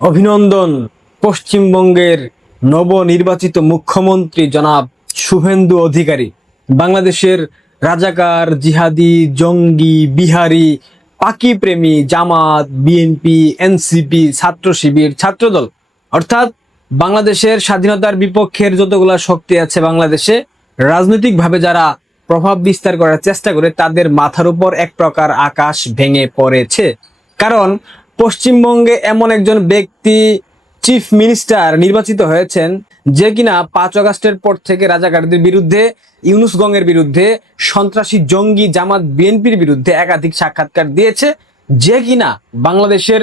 অভিনন্দন পশ্চিমবঙ্গের নবনির্বাচিত মুখ্যমন্ত্রী জনাব শুভেন্দু অধিকারী। বাংলাদেশের রাজাকার, জিহাদি, জঙ্গি, বিহারি, পাকি প্রেমী, জামাত, বিএনপি, এনসিপি, ছাত্র শিবির, ছাত্রদল অর্থাৎ বাংলাদেশের স্বাধীনতার বিপক্ষের যতগুলা শক্তি আছে বাংলাদেশে রাজনৈতিকভাবে যারা প্রভাব বিস্তার করার চেষ্টা করে তাদের মাথার উপর এক প্রকার আকাশ ভেঙে পড়েছে। কারণ পশ্চিমবঙ্গে এমন একজন ব্যক্তি চিফ মিনিস্টার নির্বাচিত হয়েছেন যে কিনা 5 আগস্টের পর থেকে রাজাকারদের বিরুদ্ধে, ইউনুস গংয়ের বিরুদ্ধে, সন্ত্রাসী জঙ্গি জামাত বিএনপির বিরুদ্ধে একাধিক সাক্ষাৎকার দিয়েছে, যে কিনা বাংলাদেশের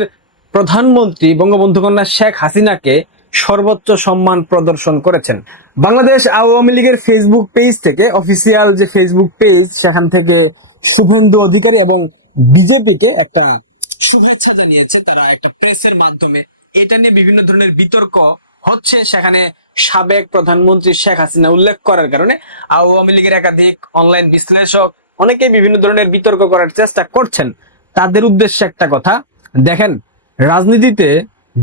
প্রধানমন্ত্রী বঙ্গবন্ধু কন্যা শেখ হাসিনাকে সর্বোচ্চ সম্মান প্রদর্শন করেছেন। বাংলাদেশ আওয়ামী লীগের ফেসবুক পেজ থেকে, অফিসিয়াল যে ফেসবুক পেজ, সেখান থেকে শুভেন্দু অধিকারী এবং বিজেপিকে একটা শুভেচ্ছা জানিয়েছে তারা একটা প্রেসের মাধ্যমে। এটা নিয়ে বিভিন্ন ধরনের বিতর্ক হচ্ছে, সেখানে সাবেক প্রধানমন্ত্রী শেখ হাসিনা উল্লেখ করার কারণে আওয়ামী লীগের একাধিক অনলাইন বিশ্লেষক অনেকেই বিভিন্ন ধরনের বিতর্ক করার চেষ্টা করছেন। তাদের উদ্দেশ্যে একটা কথা, দেখেন, রাজনীতিতে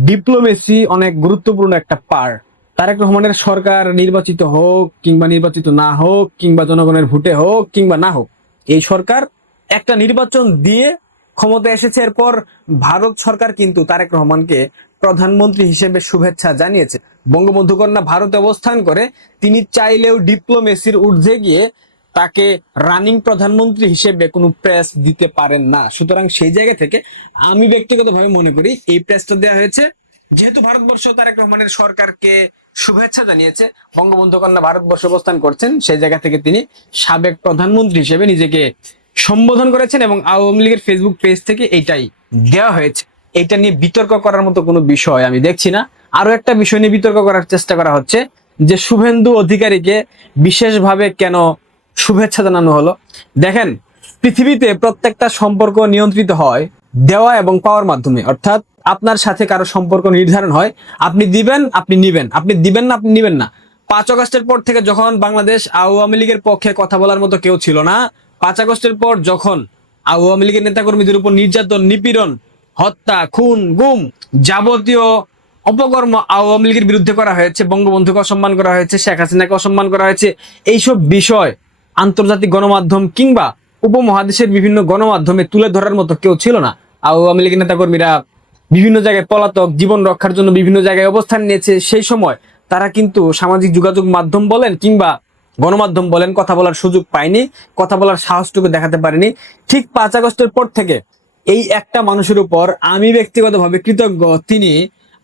ডিপ্লোমেসি অনেক গুরুত্বপূর্ণ একটা পার্ট। তারেক রহমানের সরকার নির্বাচিত হোক কিংবা নির্বাচিত না হোক, কিংবা জনগণের ভোটে হোক কিংবা না হোক, এই সরকার একটা নির্বাচন দিয়ে ক্ষমতা এসেছে। এরপর ভারত সরকার কিন্তু তারেক রহমানকে প্রধানমন্ত্রী হিসেবে শুভেচ্ছা জানিয়েছে। বঙ্গবন্ধু কন্যা ভারতে অবস্থান করে তিনি চাইলেও ডিপ্লোমেসির ঊর্ধ্বে গিয়ে তাকে রানিং প্রধানমন্ত্রী হিসেবে কোনো প্রেস দিতে পারেন না। সুতরাং সেই জায়গা থেকে আমি ব্যক্তিগতভাবে মনে করি এই প্রেসটা দেওয়া হয়েছে যেহেতু ভারতবর্ষ তারেক রহমানের সরকারকে শুভেচ্ছা জানিয়েছে, বঙ্গবন্ধু কন্যা ভারতবর্ষে অবস্থান করছেন, সেই জায়গা থেকে তিনি সাবেক প্রধানমন্ত্রী হিসেবে নিজেকে সম্বোধন করেছেন এবং আওয়ামী লীগের ফেসবুক পেজ থেকে এইটাই দেওয়া হয়েছে। এইটা নিয়ে বিতর্ক করার মতো কোনো বিষয় আমি দেখছি না। আরো একটা বিষয় নিয়ে বিতর্ক করার চেষ্টা করা হচ্ছে যে শুভেন্দু অধিকারীকে বিশেষভাবে কেন শুভেচ্ছা জানানো হলো। দেখেন, পৃথিবীতে প্রত্যেকটা সম্পর্ক নিয়ন্ত্রিত হয় দেওয়া এবং পাওয়ার মাধ্যমে। অর্থাৎ আপনার সাথে কারো সম্পর্ক নির্ধারণ হয়, আপনি দিবেন, আপনি নিবেন, আপনি দিবেন না, আপনি নিবেন না। 5 আগস্টের পর থেকে যখন বাংলাদেশ আওয়ামী লীগের পক্ষে কথা বলার মতো কেউ ছিল না, 5 আগস্টের পর যখন আওয়ামী লীগের নেতাকর্মীদের উপর নির্যাতন, নিপীড়ন, হত্যা, খুন, গুম, যাবতীয় অপকর্ম আওয়ামী লীগের বিরুদ্ধে করা হয়েছে, বঙ্গবন্ধুকে অসম্মান করা হয়েছে, শেখ হাসিনাকে অসম্মান করা হয়েছে, এইসব বিষয় আন্তর্জাতিক গণমাধ্যম কিংবা উপমহাদেশের বিভিন্ন গণমাধ্যমে তুলে ধরার মতো কেউ ছিল না। আওয়ামী লীগের নেতাকর্মীরা বিভিন্ন জায়গায় পলাতক, জীবন রক্ষার জন্য বিভিন্ন জায়গায় অবস্থান নিয়েছে। সেই সময় তারা কিন্তু সামাজিক যোগাযোগ মাধ্যম বলেন কিংবা গণমাধ্যম বলেন কথা বলার সুযোগ পায়নি, কথা বলার সাহসটুকু দেখাতে পারেনি। ঠিক 5 আগস্টের পর থেকে এই একটা মানুষের উপর আমি ব্যক্তিগতভাবে কৃতজ্ঞ, তিনি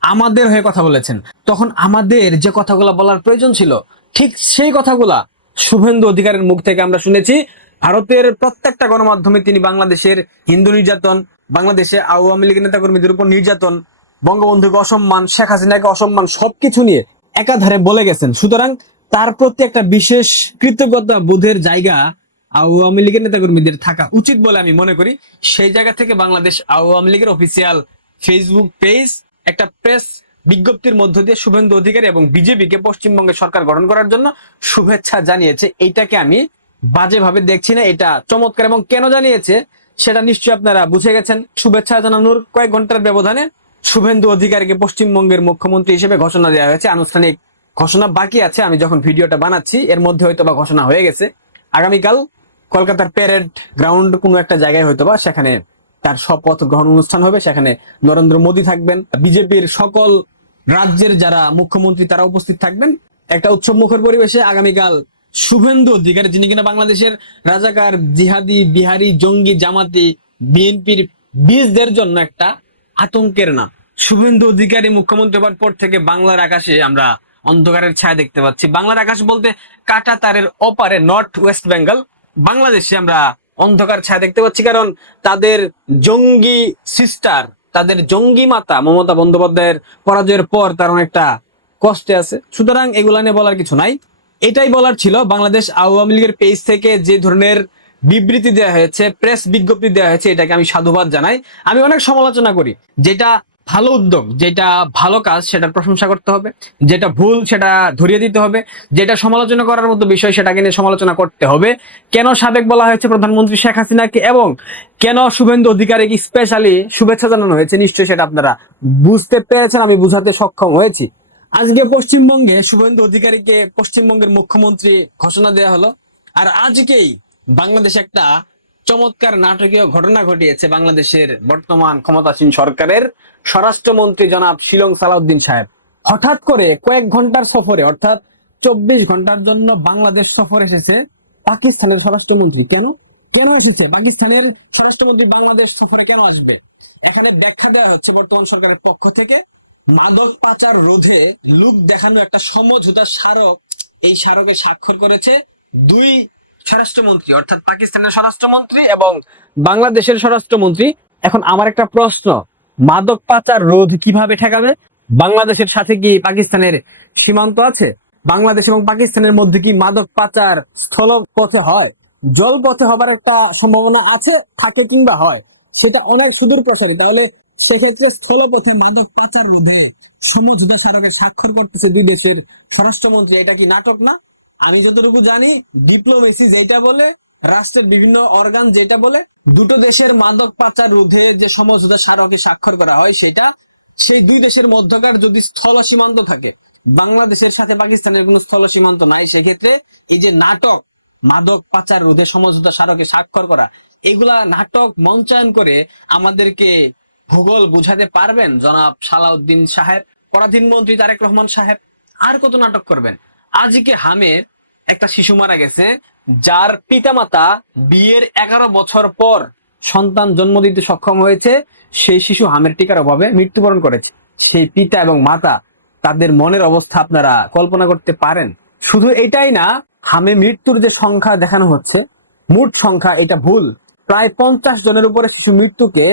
আমাদের হয়ে কথা বলেছেন। তখন আমাদের যে কথাগুলো বলার প্রয়োজন ছিল ঠিক সেই কথাগুলা শুভেন্দু অধিকারীর মুখ থেকে আমরা শুনেছি। ভারতের প্রত্যেকটা গণমাধ্যমে তিনি বাংলাদেশের হিন্দু নির্যাতন, বাংলাদেশে আওয়ামী লীগের নেতাকর্মীদের উপর নির্যাতন, বঙ্গবন্ধুকে অসম্মান, শেখ হাসিনাকে অসম্মান সবকিছু নিয়ে একাধারে বলে গেছেন। সুতরাং তার প্রতি একটা বিশেষ কৃতজ্ঞতা বোধের জায়গা আওয়ামী লীগের নেতাকর্মীদের থাকা উচিত বলে আমি মনে করি। সেই জায়গা থেকে বাংলাদেশ আওয়ামী লীগের অফিসিয়াল ফেসবুক পেজ একটা প্রেস বিজ্ঞপ্তির মধ্য দিয়ে শুভেন্দু অধিকারী এবং বিজেপিকে পশ্চিমবঙ্গে সরকার গঠন করার জন্য শুভেচ্ছা জানিয়েছে। এইটাকে আমি বাজেভাবে দেখছি না, এটা চমৎকার। এবং কেন জানিয়েছে সেটা নিশ্চয়ই আপনারা বুঝে গেছেন। শুভেচ্ছা জানানোর কয়েক ঘন্টার ব্যবধানে শুভেন্দু অধিকারীকে পশ্চিমবঙ্গের মুখ্যমন্ত্রী হিসেবে ঘোষণা দেওয়া হয়েছে। আনুষ্ঠানিক ঘোষণা বাকি আছে, আমি যখন ভিডিওটা বানাচ্ছি এর মধ্যে হয়তোবা ঘোষণা হয়ে গেছে। আগামীকাল কলকাতার প্যারেড গ্রাউন্ড কোনো একটা জায়গায় হয়তোবা সেখানে তার শপথ গ্রহণ অনুষ্ঠান হবে, সেখানে নরেন্দ্র মোদী থাকবেন, বিজেপির সকল রাজ্যের যারা মুখ্যমন্ত্রী তারা উপস্থিত থাকবেন। একটা উৎসব মুখর পরিবেশে আগামীকাল শুভেন্দু অধিকারী, যিনি কিনা বাংলাদেশের রাজাকার, জিহাদি, বিহারি, জঙ্গি, জামাতি, বিএনপির বীজদের জন্য একটা আতঙ্কের নাম, শুভেন্দু অধিকারী মুখ্যমন্ত্রী হওয়ার পর থেকে বাংলার আকাশে আমরা অন্ধকারের ছায়া দেখতে পাচ্ছি। বাংলার আকাশ বলতে কাটা তারের ওপারে নর্থ ওয়েস্ট বেঙ্গল বাংলাদেশে আমরা অন্ধকার ছায়া দেখতে পাচ্ছি। কারণ তাদের জঙ্গি সিস্টার, তাদের জঙ্গি মাতা মমতা বন্দ্যোপাধ্যায়ের পরাজয়ের পর তার অনেকটা কষ্টে আছে। সুতরাং এগুলা নিয়ে বলার কিছু নাই, এটাই বলার ছিল। বাংলাদেশ আওয়ামী লীগের পেজ থেকে যে ধরনের বিবৃতি দেওয়া হয়েছে, প্রেস বিজ্ঞপ্তি দেওয়া হয়েছে, এটাকে আমি সাধুবাদ জানাই। আমি অনেক সমালোচনা করি যেটা ভালো উদ্যোগ, যেটা ভালো কাজ সেটার প্রশংসা করতে হবে, যেটা ভুল সেটা ধরিয়ে দিতে হবে, যেটা সমালোচনা করার মতো বিষয় সেটাকে নিয়ে সমালোচনা করতে হবে। কেন সাবেক বলা হয়েছে প্রধানমন্ত্রী শেখ হাসিনাকে, এবং কেন শুভেন্দু অধিকারীকে স্পেশালি শুভেচ্ছা জানানো হয়েছে, নিশ্চয়ই সেটা আপনারা বুঝতে পেরেছেন, আমি বুঝাতে সক্ষম হয়েছি। আজকে পশ্চিমবঙ্গে শুভেন্দু অধিকারীকে পশ্চিমবঙ্গের মুখ্যমন্ত্রী ঘোষণা দেওয়া হলো। আর আজকেই বাংলাদেশে একটা চমৎকার নাটকীয় ঘটনা ঘটিয়েছে বাংলাদেশের বর্তমান ক্ষমতাসীন সরকারের স্বরাষ্ট্রমন্ত্রী জনাব শিলং সালাউদ্দিন সাহেব। হঠাৎ করে কয়েক ঘন্টার সফরে, অর্থাৎ 24 ঘন্টার জন্য বাংলাদেশ সফর এসেছে পাকিস্তানের স্বরাষ্ট্রমন্ত্রী। কেন কেন এসেছে পাকিস্তানের স্বরাষ্ট্রমন্ত্রী বাংলাদেশ সফরে, কেন আসবে? এখানে ব্যাখ্যা দেওয়া হচ্ছে বর্তমান সরকারের পক্ষ থেকে, মাদক পাচার রোধে লুক দেখানো একটা সমঝোতা স্মারক, এই স্মারকে স্বাক্ষর করেছে দুই স্বরাষ্ট্রমন্ত্রী, অর্থাৎ পাকিস্তানের স্বরাষ্ট্রমন্ত্রী এবং বাংলাদেশের স্বরাষ্ট্রমন্ত্রী। এখন আমার একটা প্রশ্ন, মাদক পাচার রোধ কিভাবে ঠেকাবে? বাংলাদেশের সাথে কি পাকিস্তানের সীমান্ত আছে? বাংলাদেশ এবং পাকিস্তানের মধ্যে কি মাদক পাচার স্থলপথে হয়? জলপথে হবার একটা সম্ভাবনা আছে, থাকে কিংবা হয়, সেটা অনেক সুদূর প্রসারী। তাহলে সেক্ষেত্রে স্থলপথে মাদক পাচার রোধে সমঝোতা স্মারকে স্বাক্ষর করতেছে দুই দেশের স্বরাষ্ট্রমন্ত্রী, এটা কি নাটক না? আমি যতটুকু জানি, ডিপ্লোমেসি যেটা বলে, রাষ্ট্রের বিভিন্ন অর্গান যেটা বলে, দুটো দেশের মাদক পাচার রোধে যে সমঝোতা স্মারকে স্বাক্ষর করা হয়, সেটা সেই দুই দেশের মধ্যকার যদি স্থল সীমান্ত থাকে, বাংলাদেশের সাথে পাকিস্তানের কোনো স্থল সীমান্ত নাই, সেক্ষেত্রে এই যে নাটক মাদক পাচার রোধে সমঝোতা স্মারকে স্বাক্ষর করা, এগুলা নাটক মঞ্চায়ন করে আমাদেরকে ভূগোল বুঝাতে পারবেন জনাব সালাউদ্দিন সাহেব, পরাধীনমন্ত্রী তারেক রহমান সাহেব? আর কত নাটক করবেন? আজকে হামের একটা শিশু মারা গেছে, যার পিতামাতা বিয়ের 11 বছর পর সন্তান জন্ম দিতে সক্ষম হয়েছে। সেই শিশু হামের টিকার অভাবে মৃত্যুবরণ করেছে। সেই পিতা এবং মাতা, তাদের মনের অবস্থা আপনারা কল্পনা করতে পারেন? শুধু এটাই না, হামে মৃত্যুর যে সংখ্যা দেখানো হচ্ছে, মোট সংখ্যা এটা ভুল। প্রায় 50 জনের উপরে শিশু মৃত্যুকে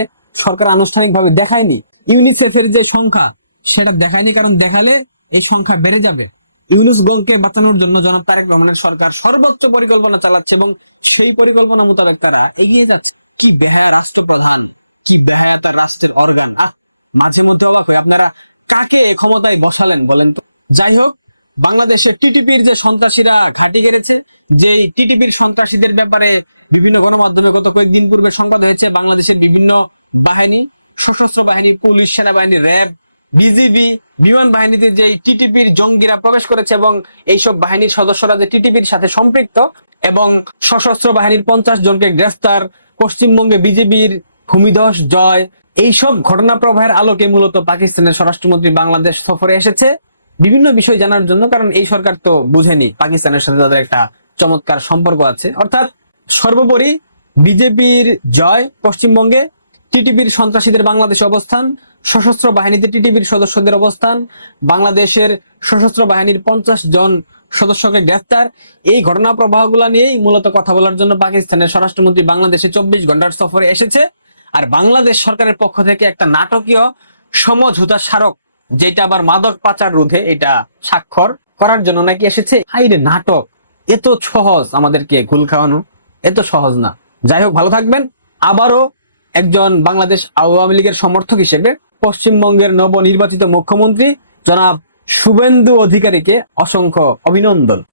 সরকার আনুষ্ঠানিকভাবে দেখায়নি। ইউনিসেফের যে সংখ্যা সেটা দেখায়নি, কারণ দেখালে এই সংখ্যা বেড়ে যাবে। ইউনুস গংকে বাঁচানোর জন্য জনাব তারেক রহমানের সরকার সর্বোচ্চ পরিকল্পনা চালাচ্ছে এবং সেই পরিকল্পনা মোতাবেক তারা এগিয়ে যাচ্ছে। কি বেহায়া রাষ্ট্রপ্রধান, কি বেহায়া তার রাষ্ট্রের অর্গান! মাঝে মধ্যে অবাক হই, আপনারা কাকে ক্ষমতায় বসালেন বলেন তো? যাই হোক, বাংলাদেশের টিটিপির যে সন্ত্রাসীরা ঘাঁটি গেড়েছে, যেই টিটিপির সন্ত্রাসীদের ব্যাপারে বিভিন্ন গণমাধ্যমে গত কয়েকদিন পূর্বে সংবাদ হয়েছে, বাংলাদেশের বিভিন্ন বাহিনী, সশস্ত্র বাহিনী, পুলিশ, সেনাবাহিনী, র্যাব, বিজিবি, বিমান বাহিনীতে যে টিটিপির জঙ্গিরা প্রবেশ করেছে এবং এইসব বাহিনীর সদস্যরা যে টিটিপির সাথে সম্পৃক্ত, এবং সশস্ত্র বাহিনীর 50 জনকে গ্রেফতার, পশ্চিমবঙ্গে বিজেপির ভূমিধস জয়, এইসব ঘটনা প্রবাহের আলোকে মূলত পাকিস্তানের স্বরাষ্ট্রমন্ত্রী বাংলাদেশ সফরে এসেছে বিভিন্ন বিষয় জানার জন্য। কারণ এই সরকার তো বুঝেনি পাকিস্তানের সাথে তাদের একটা চমৎকার সম্পর্ক আছে। অর্থাৎ সর্বোপরি বিজেপির জয় পশ্চিমবঙ্গে, টিটিপির সন্ত্রাসীদের বাংলাদেশে অবস্থান, সশস্ত্র বাহিনীতে টিটিপির সদস্যদের অবস্থান, বাংলাদেশের সশস্ত্র বাহিনীর 50 জন সদস্যকে গ্রেফতার, এই ঘটনা প্রবাহগুলা নিয়েই মূলত কথা বলার জন্য পাকিস্তানের স্বরাষ্ট্রমন্ত্রী বাংলাদেশে 24 ঘন্টার সফরে এসেছে। আর বাংলাদেশ সরকারের পক্ষ থেকে একটা নাটকীয় সমঝোতা স্মারক, যেটা আবার মাদক পাচার রোধে, এটা স্বাক্ষর করার জন্য নাকি এসেছে। হাইরে নাটক! এত সহজ আমাদেরকে ঘুল খাওয়ানো, এত সহজ না। যাই হোক, ভালো থাকবেন। আবারও একজন বাংলাদেশ আওয়ামী লীগের সমর্থক হিসেবে পশ্চিমবঙ্গের নবনির্বাচিত মুখ্যমন্ত্রী জনাব শুভেন্দু অধিকারীকে অসংখ্য অভিনন্দন।